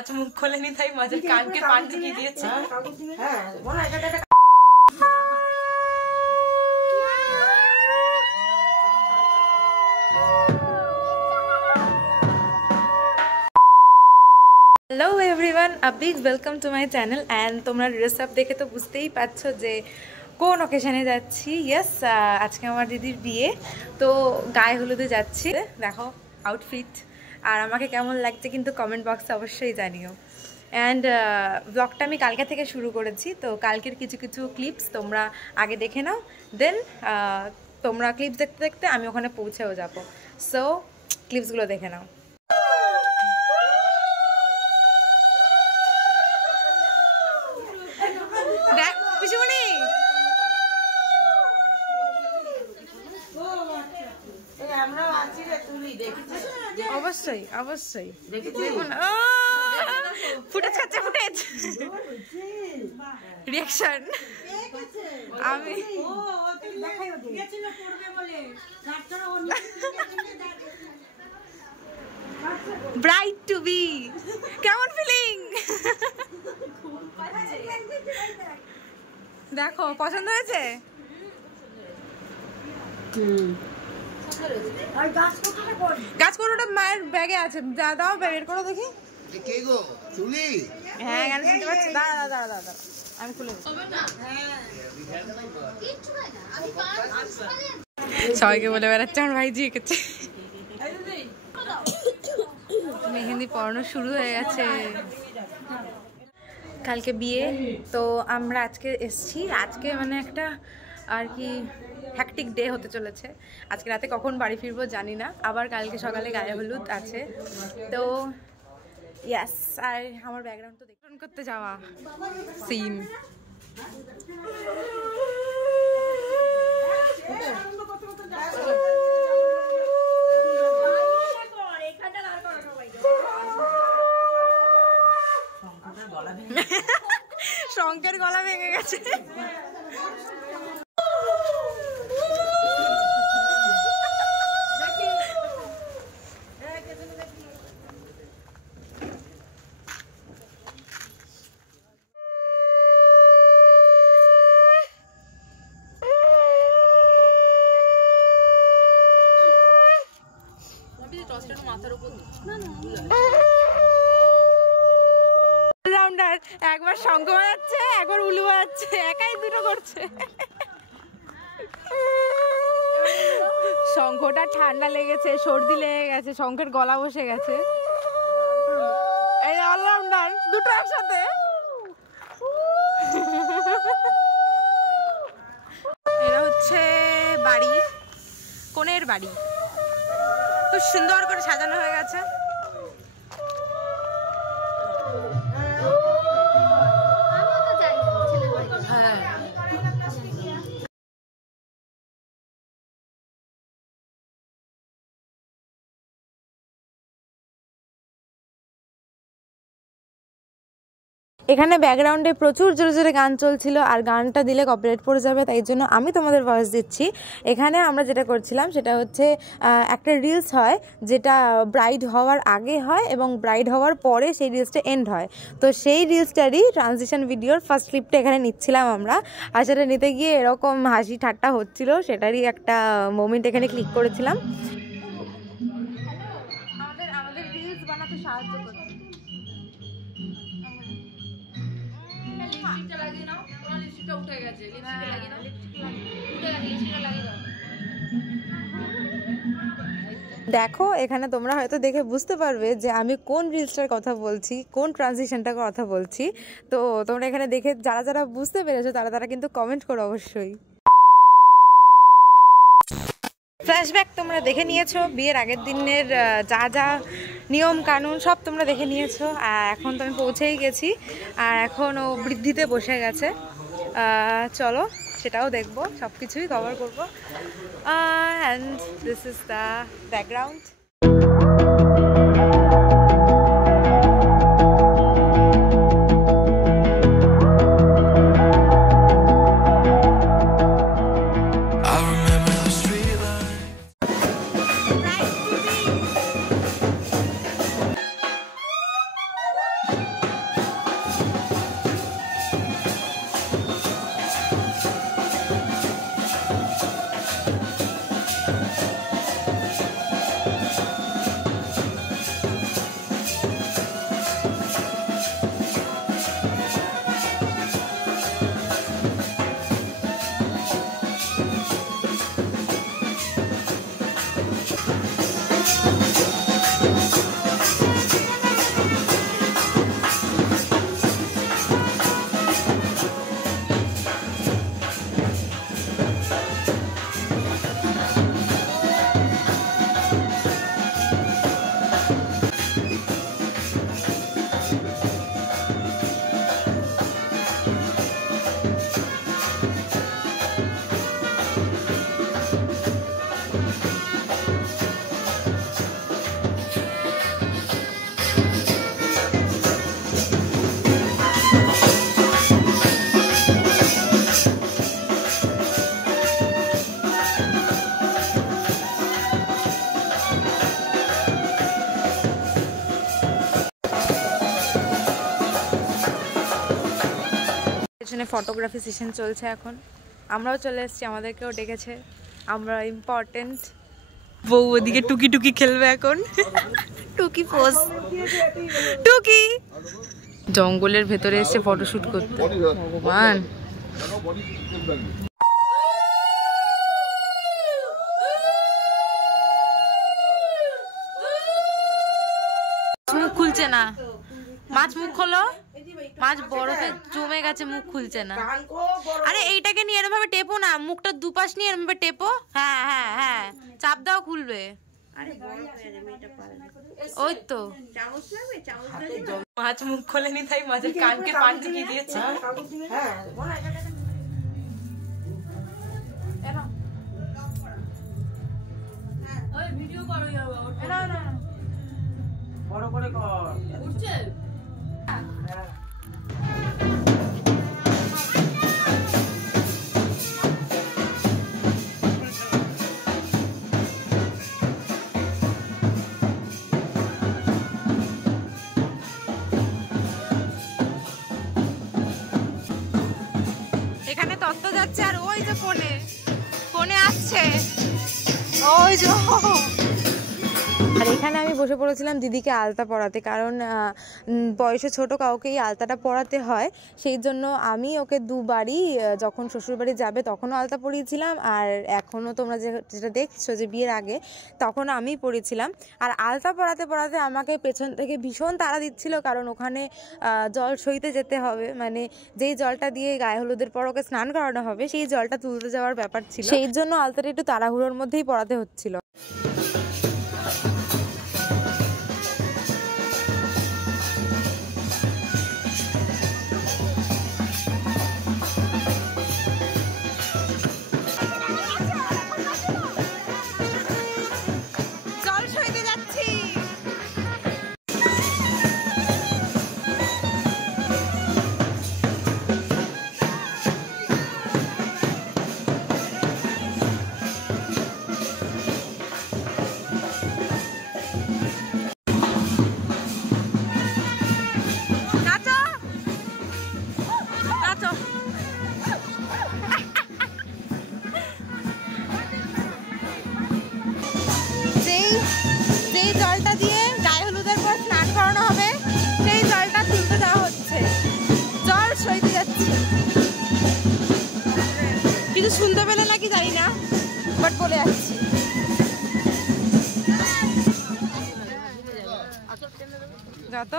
মাছ মুখ খোলেনি তাই মাছের কানকে পান ঢুকিয়ে দিয়েছে। Hello everyone, a big welcome to my channel. And তোমরা ড্রেস আপ দেখে তো বুঝতেই পারছো যে কোন অকেশনে যাচ্ছি। ইয়েস, আজকে আমার দিদির বিয়ে, তো গায়ে হলুদে যাচ্ছি। দেখো আউটফিট, আর আমাকে কেমন লাগছে কিন্তু কমেন্ট বক্সে অবশ্যই জানিও। অ্যান্ড ব্লগটা আমি কালকে থেকে শুরু করেছি, তো কালকের কিছু কিছু ক্লিপস তোমরা আগে দেখে নাও, দেন তোমরা ক্লিপস দেখতে দেখতে আমি ওখানে পৌঁছেও যাবো। সো ক্লিপসগুলো দেখে নাও। অবশ্যই অবশ্যই দেখুন, ফুটেজ খাচ্ছে, ফুটেজ রিয়াকশন। আমি ব্রাইট টু বি, কেমন ফিলিং? দেখো পছন্দ হয়েছে? গাছ করোটা মায়ের ব্যাগে আছে, যা দাও বের করো দেখি। হ্যাঁ গান শুনতে পাচ্ছি, দাঁড়া দাঁড়া দাঁড়া আমি খুলে সবাইকে বলে বেড়াচ্ছে আমার ভাইজি এঁকেছে। মেহেন্দি পড়ানো শুরু হয়ে গেছে। কালকে বিয়ে, তো আমরা আজকে এসছি। আজকে মানে একটা আর কি হ্যাকটিক ডে হতে চলেছে। আজকে রাতে কখন বাড়ি ফিরবো জানি না, আবার কালকে সকালে গায়ে হলুদ আছে। তো ইয়াস, আর আমার ব্যাকগ্রাউন্ড তো দেখুন করতে যাওয়া সিন। শঙ্কের গলা ভেঙে গেছে। একবার শঙ্খ বাজাচ্ছে, একবার উলু বাজাচ্ছে, একাই দুটো করছে। শঙ্খটা ঠান্ডা লেগেছে, সর্দি লেগে গেছে, শঙ্খের গলা বসে গেছে। এই অলরাউন্ডার দুটো একসাথে। এরা হচ্ছে বাড়ি, কনের বাড়ি, খুব সুন্দর করে সাজানো হয়ে গেছে। এখানে ব্যাকগ্রাউন্ডে প্রচুর জোরে জোরে গান চলছিল, আর গানটা দিলে কপিরাইট পড়ে যাবে, তাই জন্য আমি তোমাদের ভয়েস দিচ্ছি। এখানে আমরা যেটা করছিলাম সেটা হচ্ছে একটা রিলস হয়, যেটা ব্রাইড হওয়ার আগে হয় এবং ব্রাইড হওয়ার পরে সেই রিলসটা এন্ড হয়। তো সেই রিলসটারই ট্রানজিশন ভিডিওর ফার্স্ট ক্লিপটা এখানে নিচ্ছিলাম আমরা, আর সেটা নিতে গিয়ে এরকম হাসি ঠাট্টা হচ্ছিল, সেটারই একটা মোমেন্ট এখানে ক্লিক করেছিলাম। আমাদের রিলস বানাতে সাহায্য করছে। দেখো এখানে তোমরা হয়তো দেখে বুঝতে পারবে যে আমি কোন রিলসটার কথা বলছি, কোন ট্রানজিশনটার কথা বলছি। তো তোমরা এখানে দেখে যারা যারা বুঝতে পেরেছো তারা কিন্তু কমেন্ট করো অবশ্যই। ফ্ল্যাশব্যাক তোমরা দেখে নিয়েছো, বিয়ের আগের দিনের যা যা নিয়ম কানুন সব তোমরা দেখে নিয়েছো। এখন তো আমি পৌঁছেই গেছি, আর এখন ও বৃদ্ধিতে বসে গেছে। চলো সেটাও দেখবো, সব কিছুই কভার করবো। And this is the background. Photography session চলছে এখন। আমরাও চলে এসেছি, আমাদেরকেও ডেকেছে, আমরা ইম্পর্টেন্ট। বউ ওদিকে টুকি টুকি খেলবে এখন, টুকি পোজ, টুকি জঙ্গলের ভেতরে এসে ফটোশুট করতে। ভগবান, মুখ খুলছে না, মাছ মুখ খোলো, মাছ বরফে জমে গেছে, মুখ খুলছে না। আরে এইটাকে নিয়ে এরকম ভাবে টেপো না, মুখটা দুপাশ নিয়ে এরকম ভাবে টেপো। হ্যাঁ হ্যাঁ হ্যাঁ, চাপ দাও, খুলবে। ওই তো মাছ মুখ খোলেনি, তাই মাছের কানকে পান চিকিয়ে দিয়েছে। বড় করে কর উঠছে। এখানে তত্ত্ব যাচ্ছে, আর ওই যে কোণে কোণে আসছে, ওই যে। আর এখানে আমি বসে পড়েছিলাম দিদিকে আলতা পরাতে, কারণ বয়সে ছোট কাউকেই আলতাটা পরাতে হয়। সেই জন্য আমি ওকে দুবারই, যখন শ্বশুরবাড়ি যাবে তখনও আলতা পরিয়েছিলাম, আর এখনও তোমরা যেটা দেখছো যে বিয়ের আগে, তখন আমি পরিয়েছিলাম। আর আলতা পরাতে পরাতে আমাকে পেছন থেকে ভীষণ তাড়া দিচ্ছিল, কারণ ওখানে জল সইতে যেতে হবে, মানে যেই জলটা দিয়ে গায়ে হলুদের পর ওকে স্নান করানো হবে সেই জলটা তুলতে যাওয়ার ব্যাপার ছিল। সেই জন্য আলতাটা একটু তাড়াহুড়োর মধ্যেই পরাতে হচ্ছিল। যেই জলটা দিয়ে গায়ে হলুদের পর স্নান করানো হবে সেই জলটা তুলতে দেওয়া হচ্ছে, জল সইতে যাচ্ছে। কিছু শুনতে পেলে নাকি জানি না, বাট বলে যাচ্ছি। যত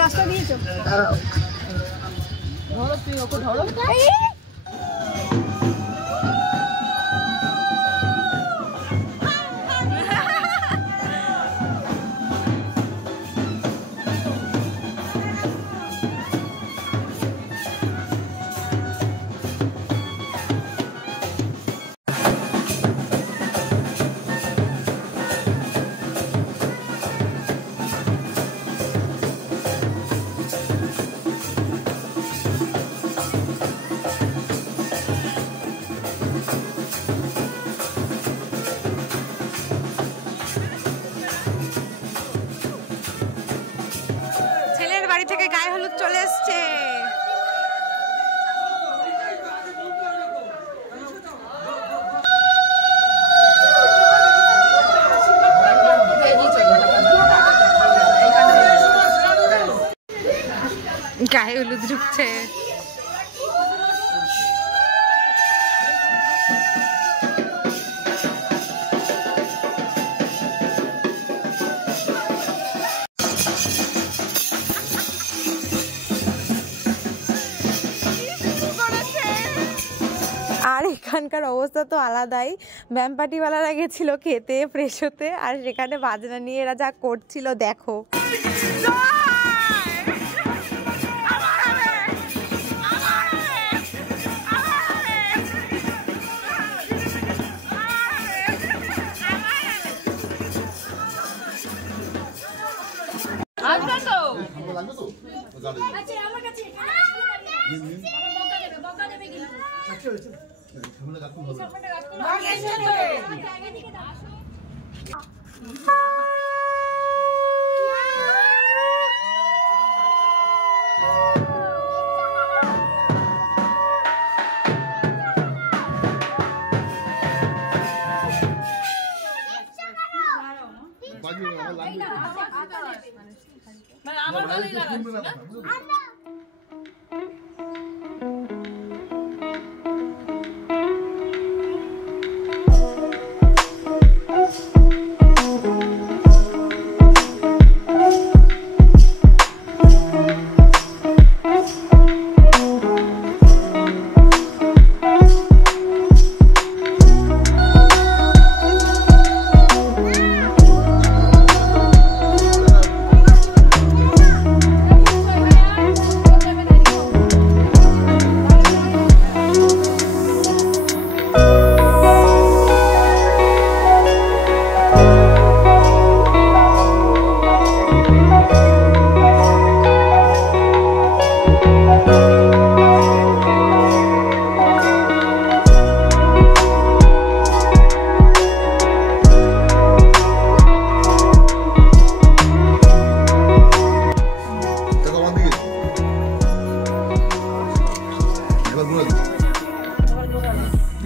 রাস্তা দিয়েছো, ধরো তুই ওকে ধরো। থেকে গায়ে হলুদ চলে এসছে। গায়ে হলুদ ঢুকছে। আর এখানকার অবস্থা তো আলাদাই, ব্যামপাটিওয়ালারা গেছিল খেতে ফ্রেশ হতে, আর সেখানে বাজনা নিয়ে এরা যা করছিল দেখো। লাগবে তো গাড়ি আচ্ছা আমার কাছে এখানে বকা দেবে কিন্তু সামনে রাখুন ভালো জায়গা থেকে দাও বাজি আমার লাগবে মানে আমার ভালোই লাগাচ্ছে না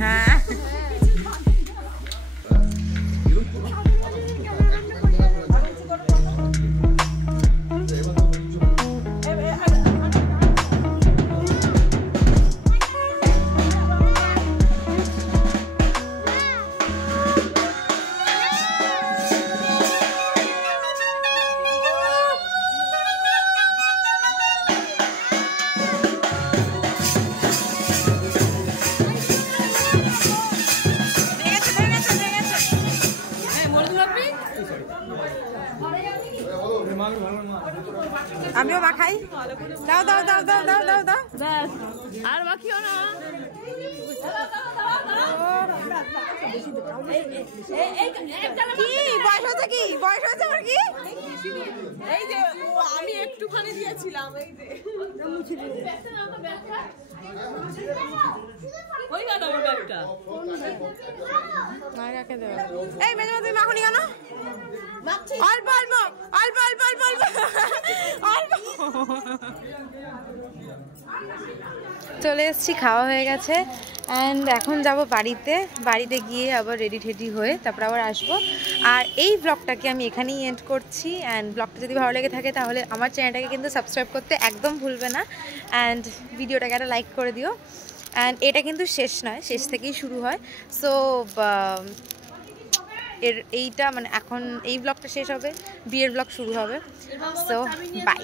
হ্যাঁ আমিও মাখাই দাও দাও দাও দাও দাও দাও দাও ব্যাস আর বাকিও না কি বয়স হচ্ছে কি বয়স হচ্ছে আমার কি এই যে আমি একটুখানি দিয়েছিলাম এই যে ওই না আমার ব্যাগটা এই মেজে মাঝে মাখনি কেন অল্প অল্প অল্প অল্প অল্প অল্প অল্প চলে এসেছি খাওয়া হয়ে গেছে অ্যান্ড এখন যাব বাড়িতে গিয়ে আবার রেডি ঠেডি হয়ে তারপর আবার আসবো আর এই ব্লগটাকে আমি এখানেই এন্ড করছি অ্যান্ড ব্লগটা যদি ভালো লেগে থাকে তাহলে আমার চ্যানেলটাকে কিন্তু সাবস্ক্রাইব করতে একদম ভুলবে না অ্যান্ড ভিডিওটাকে একটা লাইক করে দিও অ্যান্ড এটা কিন্তু শেষ নয় শেষ থেকেই শুরু হয় সো এইটা মানে এখন এই ব্লগটা শেষ হবে বিয়ের ব্লগ শুরু হবে সো বাই